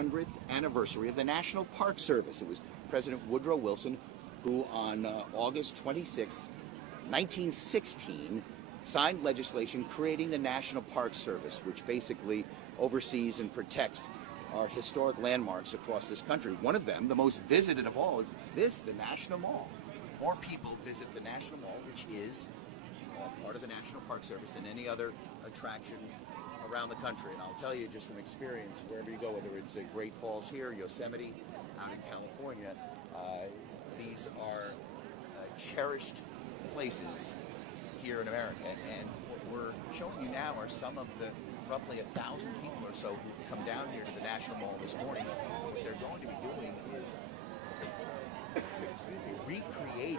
200th anniversary of the National Park Service. It was President Woodrow Wilson who on August 26, 1916, signed legislation creating the National Park Service, which basically oversees and protects our historic landmarks across this country. One of them, the most visited of all, is the National Mall. More people visit the National Mall, which is part of the National Park Service, than any other attraction around the country. And I'll tell you just from experience, wherever you go, whether it's Great Falls here, Yosemite, out in California, these are cherished places here in America. And what we're showing you now are some of the roughly 1,000 people or so who've come down here to the National Mall this morning. What they're going to be doing is recreating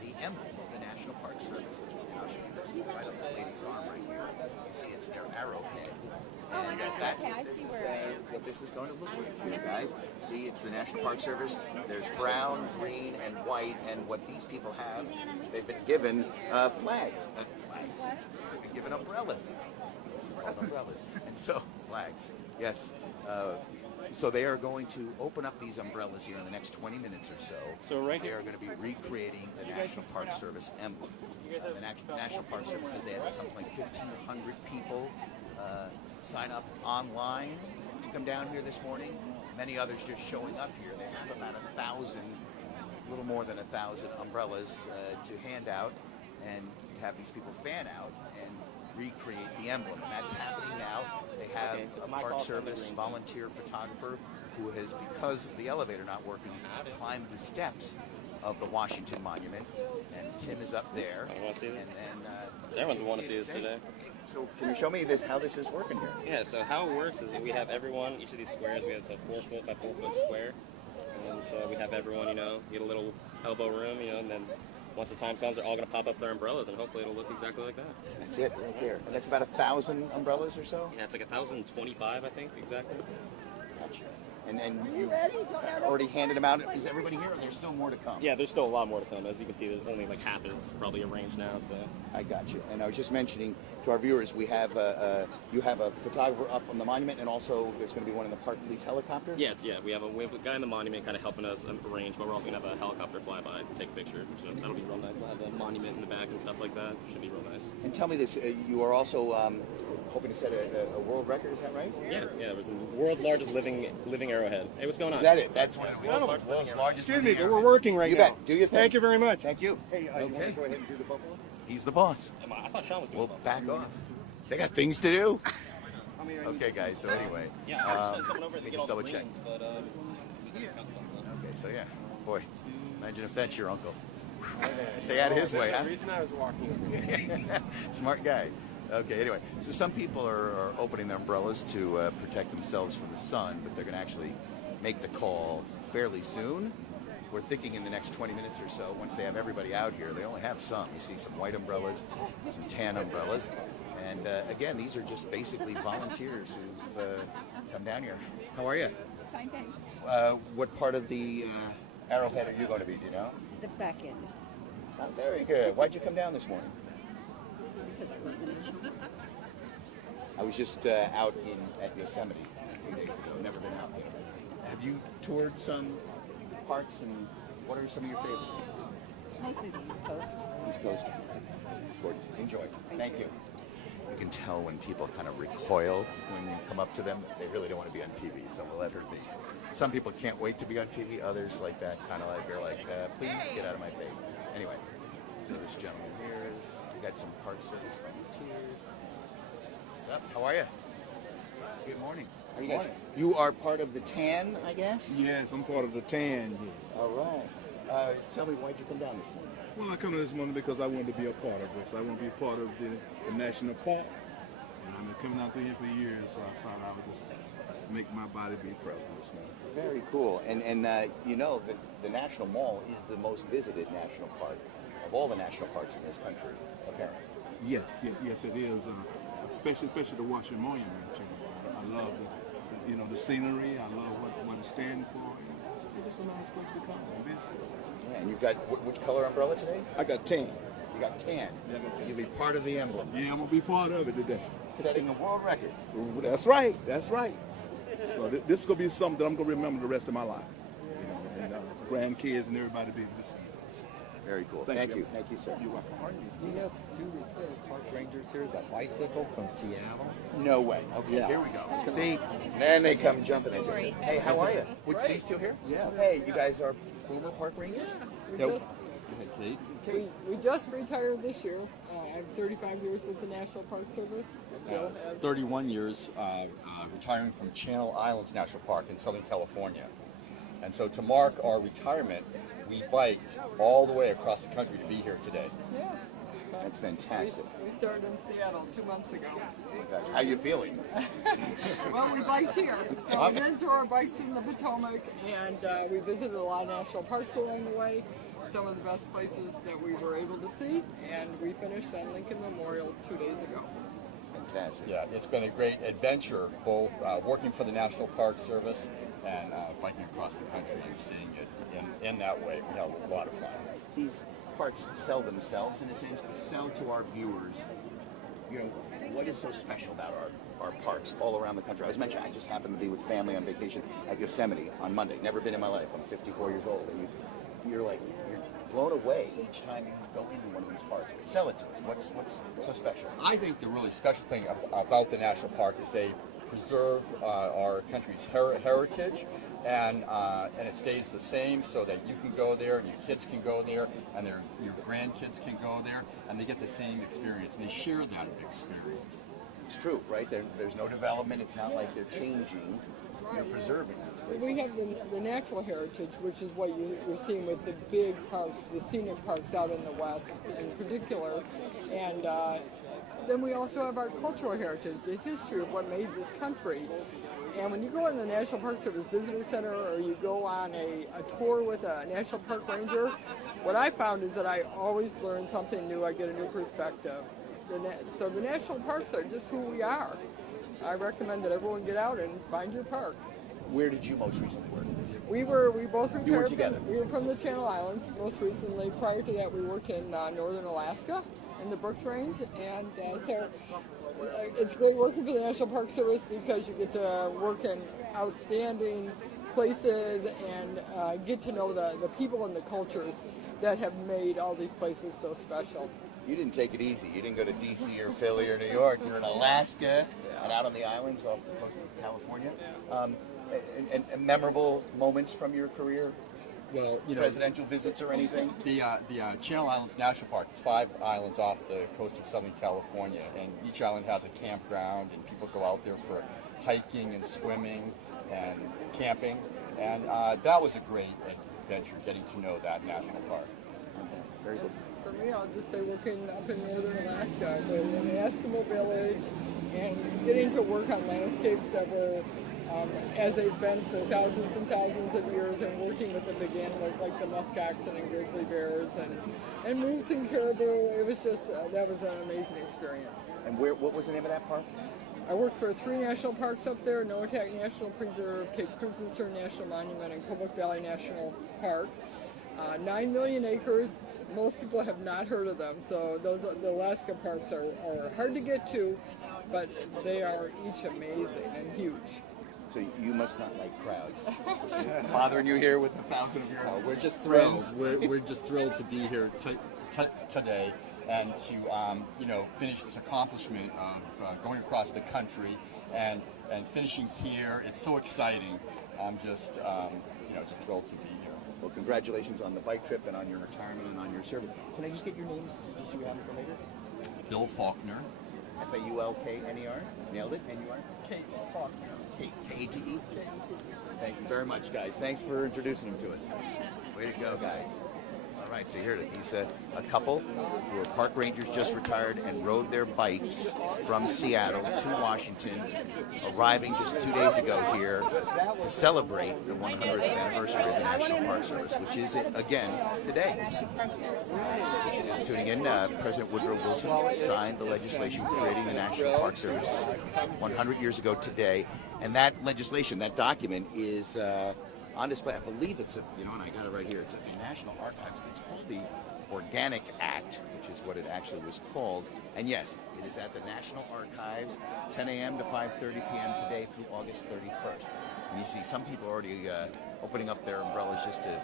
the emblem of the National Park Service. I'll show you this right on this lady's arm right here. You see it's their arrowhead. And that's what this is going to look like for you guys. See, it's the National Park Service. There's brown, green, and white. And what these people have, they've been given flags. They've been given umbrellas. Umbrellas. And so, flags, yes. So they are going to open up these umbrellas here in the next 20 minutes or so. So right they are going to be recreating the National Park Service emblem. The National Park Service says they had something like 1,500 people sign up online to come down here this morning. Many others just showing up here. They have about 1,000, a little more than 1,000 umbrellas to hand out and have these people fan out and recreate the emblem. And that's happening now. They have a Park Service volunteer photographer who has, because of the elevator not working, climbed the steps of the Washington Monument. And Tim is up there. I want to see this. And everyone's want to see this today. So can you show me how this is working here? Yeah, so how it works is that we have everyone, each of these squares, we have a 4 foot by 4 foot square. And so we have everyone, get a little elbow room, and then once the time comes, they're all going to pop up their umbrellas, and hopefully it'll look exactly like that. That's it, right there. And that's about 1,000 umbrellas or so? Yeah, it's like 1,025, I think, exactly. Gotcha. And you already handed them out. Is everybody here, or there's still more to come? Yeah, there's still a lot more to come. As you can see, there's only like half is probably arranged now. So I got you. And I was just mentioning to our viewers, we have you have a photographer up on the monument, and also there's going to be one in the Park Police helicopter. Yes, yeah, we have a guy in the monument kind of helping us arrange, but we're also going to have a helicopter flyby to take a picture. So that'll be real nice. We'll have the monument in the back and stuff like that. Should be real nice. And tell me this: you are also hoping to set a world record. Is that right? Yeah, it was the world's largest living arrowhead. Hey, what's going on? Is that it? That's one of the world's largest. Excuse me, but we're working right now. You bet. Do your thing. Thank you very much. Thank you. Hey, you want to okay. go ahead and do the buffalo? He's the boss. I thought Sean was doing We'll back off. They got things to do. Okay, guys. So anyway, just double check. Okay, so yeah, boy, imagine if that's your uncle. Stay out of his way, huh? The reason I was walking. Smart guy. Okay, anyway, so some people are opening their umbrellas to protect themselves from the sun, but they're going to actually make the call fairly soon. We're thinking in the next 20 minutes or so, once they have everybody out here. They only have some. You see some white umbrellas, some tan umbrellas. And again, these are just basically volunteers who've come down here. How are you? Fine, thanks. What part of the Arrowhead are you going to be, do you know? The back end. Oh, very good. Why'd you come down this morning? Because I love the National Park. I was just out at Yosemite a few days ago. Never been out there. Have you toured some parks, and what are some of your favorites? Mostly the East Coast. East Coast. It's gorgeous. Enjoy. Thank you. You can tell when people kind of recoil when you come up to them. They really don't want to be on TV, so we'll let her be. Some people can't wait to be on TV. Others like that, kind of like, they're like, please get out of my face. Anyway, so this gentleman here is, got some Park Service volunteers. What's up? How are you? Good morning. How are you guys? You are part of the TAN, I guess? Yes, I'm part of the TAN here. All right. Tell me, why'd you come down this morning? Well, I come this morning because I wanted to be a part of this. I want to be a part of the National Park. And I've been coming out through here for years, so I thought I would just make my body be present this morning. Very cool. And you know, the National Mall is the most visited national park of all the national parks in this country, apparently. Yes, it is. Especially the Washington Monument. I love the scenery. I love what it stands for. It's a nice place to come and visit. Yeah, and you've got which color umbrella today? I got tan. You got tan. You'll be part of the emblem. Yeah, I'm gonna be part of it today. Setting a world record. Ooh, that's right. That's right. So this is gonna be something that I'm gonna remember the rest of my life. You know, and grandkids and everybody be able to see this. Very cool. Thank Thank you. you. Thank you, sir. You're welcome. We have two retired park rangers here, the bicycle from Seattle. No way. Okay, Yeah. here we go. See, then they come jumping into it. Hey, how are you? Which these two here? Yeah. Hey, you guys are former park rangers? Nope. We just retired this year. I have 35 years with the National Park Service. Bill has 31 years retiring from Channel Islands National Park in Southern California. And so to mark our retirement, we biked all the way across the country to be here today. yeah. That's fantastic. We started in Seattle 2 months ago. How you feeling? Well, we biked here. So we went to our bikes in the Potomac, and we visited a lot of national parks along the way. Some of the best places that we were able to see, and we finished on Lincoln Memorial 2 days ago. Fantastic. Yeah, it's been a great adventure, both working for the National Park Service and biking across the country and seeing it in that way. We had a lot of fun. These parks sell themselves in a sense, but sell to our viewers, you know, what is so special about our parks all around the country. As mentioned, I just happened to be with family on vacation at Yosemite on Monday. Never been in my life. I'm 54 years old. And you're blown away each time you go into one of these parks. But sell it to us. What's so special? I think the really special thing about the national park is they preserve our country's heritage, and it stays the same, so that you can go there and your kids can go there and your grandkids can go there, and they get the same experience, and they share that experience. It's true, right? There's no development. It's not like they're changing. You're preserving these places. We have the natural heritage, which is what you're seeing with the big parks, the scenic parks out in the West in particular. And then we also have our cultural heritage, the history of what made this country. And when you go in the National Park Service Visitor Center or you go on a tour with a National Park Ranger, what I found is that I always learn something new. I get a new perspective. So the national parks are just who we are. I recommend that everyone get out and find your park. Where did you most recently work? We both retired. You were together. We were from the Channel Islands most recently. Prior to that, we worked in northern Alaska in the Brooks Range, and so it's great working for the National Park Service because you get to work in outstanding places and get to know the people and the cultures that have made all these places so special. You didn't take it easy. You didn't go to D.C. or Philly or New York. You're in Alaska and out on the islands off the coast of California. And memorable moments from your career? Well, you know, Presidential visits or anything? the Channel Islands National Park, it's 5 islands off the coast of Southern California, and each island has a campground, and people go out there for hiking and swimming and camping, and that was a great adventure, getting to know that national park. Very good. For me, I'll just say working up in northern Alaska with an Eskimo village and getting to work on landscapes that were as they've been for thousands and thousands of years, and working with the big animals like the musk oxen and grizzly bears and moose and caribou. It was just, that was an amazing experience. And what was the name of that park? I worked for 3 national parks up there: Noatak National Preserve, Cape Krusenstern National Monument, and Kobuk Valley National Park. 9 million acres. Most people have not heard of them, so the Alaska parks are hard to get to, but they are each amazing and huge. So you must not like crowds. Is this bothering you here with 1,000 of your We're just thrilled. We're just thrilled to be here today and to finish this accomplishment of going across the country and finishing here. It's so exciting. I'm just just thrilled to be here. Well, congratulations on the bike trip and on your retirement and on your service. Can I just get your names just so we have them for later? Bill Faulkner. Faulkner. Nailed it. N-U-R? Kate Faulkner. Kate. K-A-T-E? Thank you very much, guys. Thanks for introducing him to us. Way to go, guys. All right, so here he's a couple who are park rangers, just retired, and rode their bikes from Seattle to Washington, arriving just 2 days ago here to celebrate the 100th anniversary of the National Park Service, which is, again, today. Just tuning in, President Woodrow Wilson signed the legislation creating the National Park Service 100 years ago today, and that legislation, that document, is on display. I believe it's and I got it right here. It's at the National Archives. It's called the Organic Act, which is what it actually was called. And yes, it is at the National Archives, 10 a.m. to 5:30 p.m. today through August 31st. And you see some people already opening up their umbrellas just to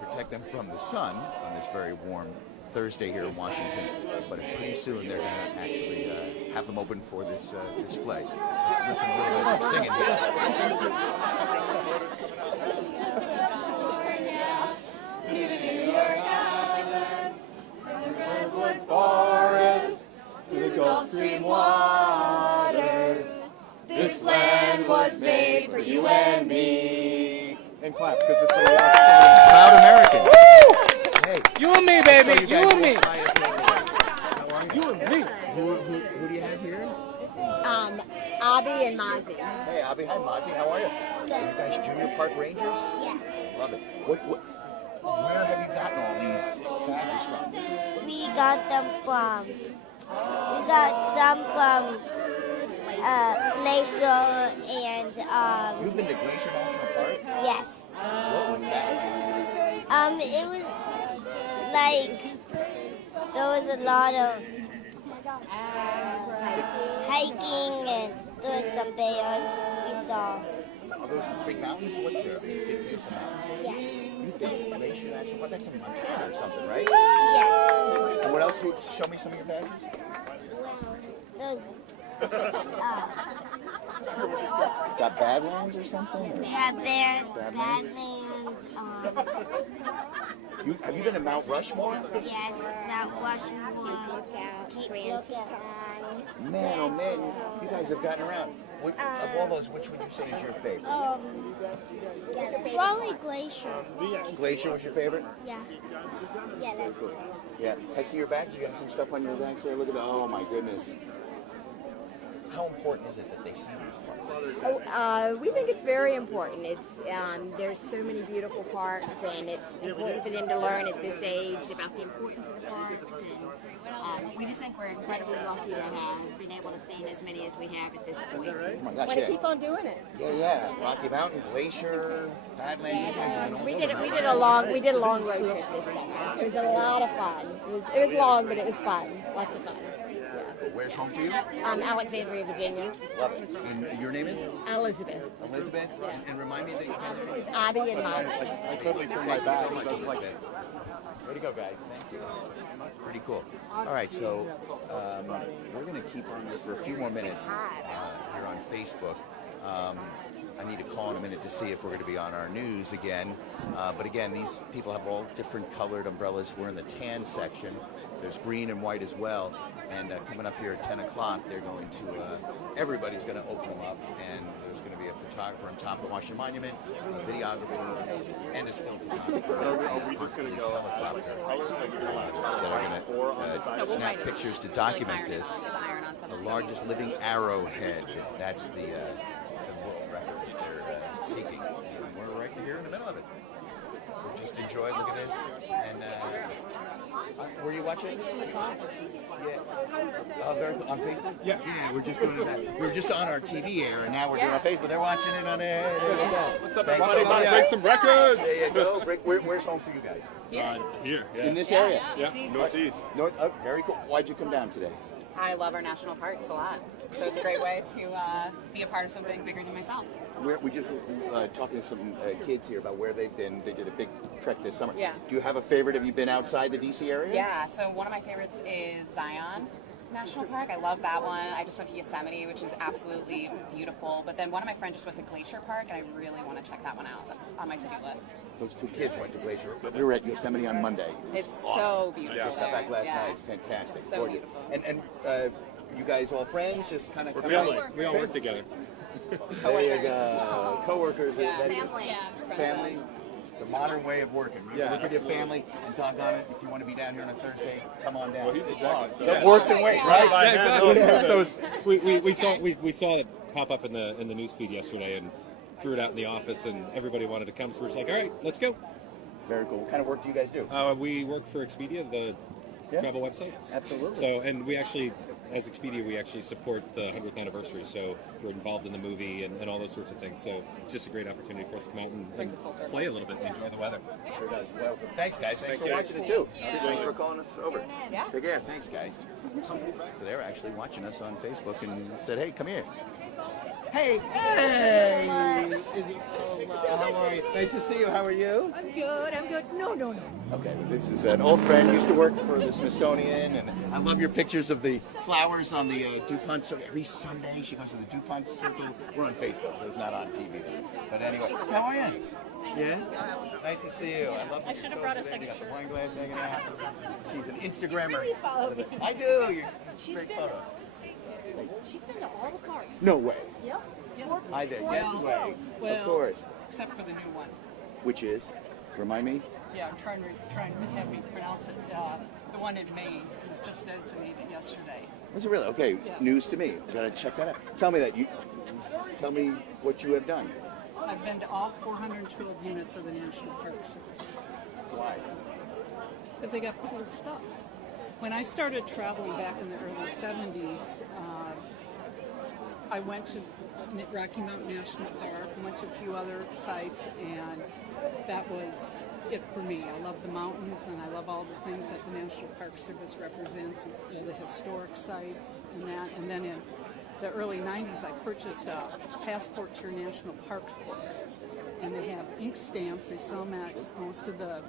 protect them from the sun on this very warm Thursday here in Washington. But pretty soon they're going to actually have them open for this display. Let's listen a little bit of singing here. To the New York Islands, to the redwood forest, to the Gulf Stream waters. This land was made for you and me. And clap, because this way Proud Americans. Hey, You and me, baby. You and me. How are you? You and me. Who do you have here? Abby and Mozzie. Hey, Abby. Hi, Mozzie. How are you? Are you guys junior park rangers? Yes. Love it. Where have you gotten all these badges from? We got them from. We got some from Glacier and You've been to Glacier National Park? yes. What was that? It was like there was a lot of hiking and there was some bears we saw. Are those big mountains? What's there? Big beautiful mountains? Yes. You've been to Glacier National Park? That's in Montana or something, right? Yes. And what else? Show me some of your badges. Those Got Badlands or something? Or? Badlands. Have you been to Mount Rushmore? Yes. Mount Rushmore. Cape Lookout. Man, oh man, you guys have gotten around. Of all those, which would you say is your favorite? Probably Glacier. Glacier was your favorite? Yeah. Yeah, that's it. Yeah. I see your bags. You got some stuff on your bags there. Look at that. Oh my goodness. How important is it that they see these parks? We think it's very important. It's there's so many beautiful parks, and it's important for them to learn at this age about the importance of the parks. And we just think we're incredibly lucky to have been able to see as many as we have at this point. Oh my gosh, Want to keep on doing it. Yeah. Rocky Mountain, Glacier, Badlands. You guys have been all We over. did a long road trip this summer. It was a lot of fun. It was long, but it was fun. Lots of fun. Where's home for you? Alexandria, Virginia. Love it. And your name is? Elizabeth. Elizabeth? And remind me that you It's Abby and Mozzie. I totally threw my bag. so much. Way to go, guys. Thank you. Pretty cool. All right, so we're going to keep on this for a few more minutes here on Facebook. I need to call in a minute to see if we're going to be on our news again. But again, these people have all different colored umbrellas. We're in the tan section. There's green and white as well. And coming up here at 10 o'clock, they're going to, everybody's going to open them up. And there's going to be a photographer on top of the Washington Monument, a videographer, and a still photographer. So are we just going to go helicopter that are going to snap pictures to document this. The largest living arrowhead. That's the world record that they're seeking. And we're right here in the middle of it. So just enjoy, look at this. And were you watching? Yeah. Very cool. On Facebook? Yeah. Yeah, we're just doing that. We were just on our TV air, and now we're doing it on Facebook. They're watching it on air. What's up, Thanks everybody? so much. Break some records. There you go. Where's home for you guys? Here, yeah. In this area? Yeah, northeast. North. Oh, very cool. Why'd you come down today? I love our national parks a lot, so it's a great way to be a part of something bigger than myself. We just talking to some kids here about where they've been. They did a big trek this summer. Yeah. Do you have a favorite? Have you been outside the DC area? Yeah, so one of my favorites is Zion National Park. I love that one. I just went to Yosemite, which is absolutely beautiful. But then one of my friends just went to Glacier Park, and I really want to check that one out. That's on my to-do list. Those two kids went to Glacier. We were at Yosemite on Monday. It's so beautiful. Just got back last Yeah. night. Fantastic. So Gorgeous. beautiful. And you guys all friends? Just kind of. We're family. We all work together. There you go. Co-workers. Yeah. That's Family. Family. The modern way of working. Right? Yeah, Look at your absolutely. family and doggone it. If you want to be down here on a Thursday, come on down. Well, he's the boss. So The work and wait, right? Yeah, exactly. Yeah. So we saw it pop up in the news feed yesterday and threw it out in the office, and everybody wanted to come. So we're just like, all right, let's go. Very cool. What kind of work do you guys do? We work for Expedia, the travel website. Absolutely. So, and we actually as Expedia, we actually support the 100th anniversary, so we're involved in the movie and all those sorts of things. So it's just a great opportunity for us to come out and play a little bit and enjoy the weather. Sure does. Well, thanks, guys. Thanks for watching it, too. Thanks for calling us over. Take care. Thanks, guys. So they're actually watching us on Facebook and said, hey, come here. Hey, hey! How are you? Nice to see you. How are you? I'm good. I'm good. No. Okay, this is an old friend. Used to work for the Smithsonian, and I love your pictures of the flowers on the DuPont Circle. Every Sunday, she goes to the DuPont Circle. We're on Facebook, so it's not on TV. But anyway, how are you? Yeah? Nice to see you. I love. I should have brought a second shirt. Wine glass hanging out. She's an Instagrammer. Really follow me. I do. You're great photos. She's been to all the parks. No way. Yep. Hi there. Yes way. Of course. Except for the new one. Which is? Remind me. Yeah, I'm trying to have me pronounce it. The one in Maine was just designated yesterday. Was it really? Okay. Yeah. News to me. Gotta check that out. Tell me what you have done. I've been to all 412 units of the National Park Service. Why? Because they got cool stuff. When I started traveling back in the early 70s, I went to Rocky Mountain National Park, went to a few other sites, and that was it for me. I love the mountains, and I love all the things that the National Park Service represents, the historic sites and that. And then in the early 90s, I purchased a Passport to Your National Parks book, and they have ink stamps. They sell them at most of the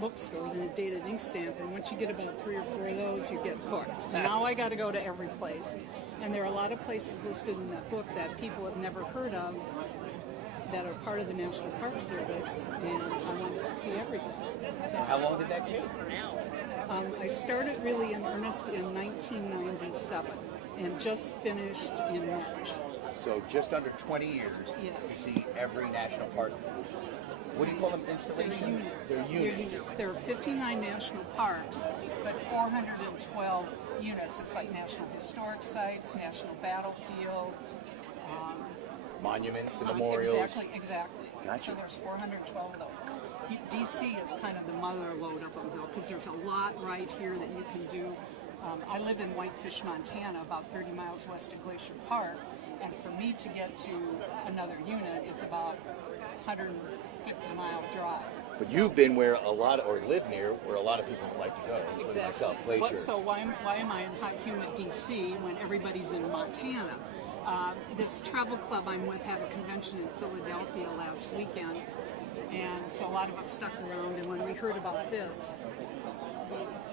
bookstores in a dated ink stamp, and once you get about 3 or 4 of those, you get hooked. Now I got to go to every place, and there are a lot of places listed in that book that people have never heard of that are part of the National Park Service, and I wanted to see everything. So, how long did that take? I started really in earnest in 1997 and just finished in March. So just under 20 years Yes. to see every national park. What do you call them? Installation? They're units. There are 59 national parks, but 412 units. It's like national historic sites, national battlefields. Monuments and memorials. Exactly. Gotcha. So there's 412 of those. DC is kind of the mother load of them, though, because there's a lot right here that you can do. I live in Whitefish, Montana, about 30 miles west of Glacier Park, and for me to get to another unit is about 150-mile drive. But you've been where a lot of, or live near where a lot of people like to go, including myself, Glacier. So why am I in hot, humid DC when everybody's in Montana? This travel club I'm with had a convention in Philadelphia last weekend, and so a lot of us stuck around, and when we heard about this,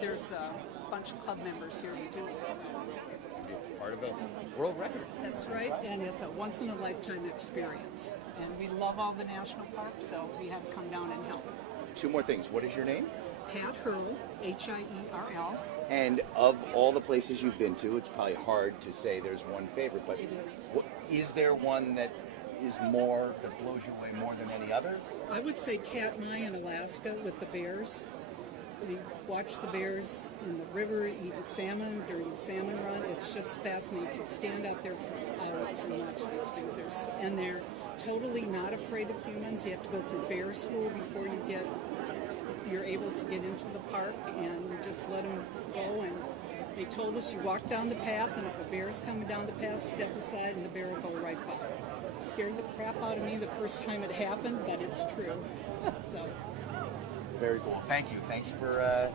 there's a bunch of club members here to do it. So. Part of a world record. That's right, and it's a once-in-a-lifetime experience. And we love all the national parks, so we had to come down and help. 2 more things. What is your name? Pat Hierl, Hierl. And of all the places you've been to, it's probably hard to say there's one favorite, but is there one that is more, that blows you away more than any other? I would say Katmai in Alaska with the bears. We watch the bears in the river, eat salmon during the salmon run. It's just fascinating. You can stand out there for hours and watch these things. And they're totally not afraid of humans. You have to go through bear school before you're able to get into the park, and we just let them go. And they told us you walk down the path, and if a bear's coming down the path, step aside, and the bear will go right by. It scared the crap out of me the first time it happened, but it's true. So. Very cool. Thank you. Thanks for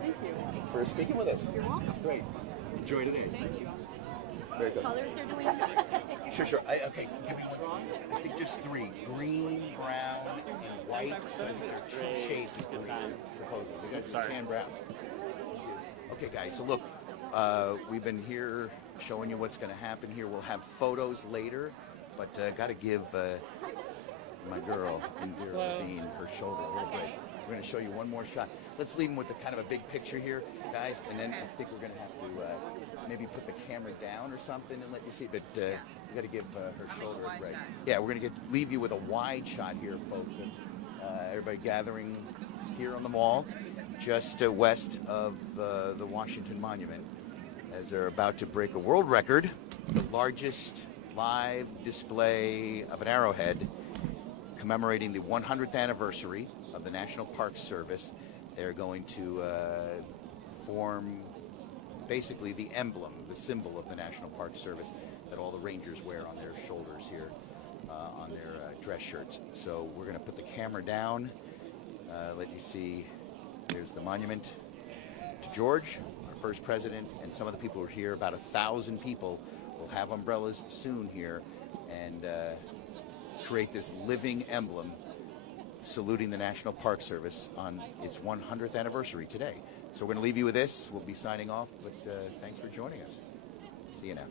for speaking with us. You're welcome. Great. Enjoy today. Thank you. Very good. Colors are doing. Sure. Okay, give me one. I think just 3. Green, brown, and white. They're 2 shades of green, supposedly. You guys are tan brown. Okay, guys, so look, we've been here showing you what's going to happen here. We'll have photos later, but got to give my girl, Indira Levine, her shoulder a little break. We're going to show you one more shot. Let's leave them with a kind of a big picture here, guys, and then I think we're going to have to maybe put the camera down or something and let you see. But we got to give her shoulder a break. Yeah, we're going to leave you with a wide shot here, folks. And, everybody gathering here on the mall, just west of the Washington Monument, as they're about to break a world record, the largest live display of an arrowhead commemorating the 100th anniversary of the National Park Service. They're going to form basically the emblem, the symbol of the National Park Service that all the rangers wear on their shoulders here, on their dress shirts. So we're going to put the camera down, let you see. There's the monument to George, our first president, and some of the people who are here. About 1,000 people will have umbrellas soon here and create this living emblem saluting the National Park Service on its 100th anniversary today. So we're going to leave you with this. We'll be signing off, but thanks for joining us. See you now.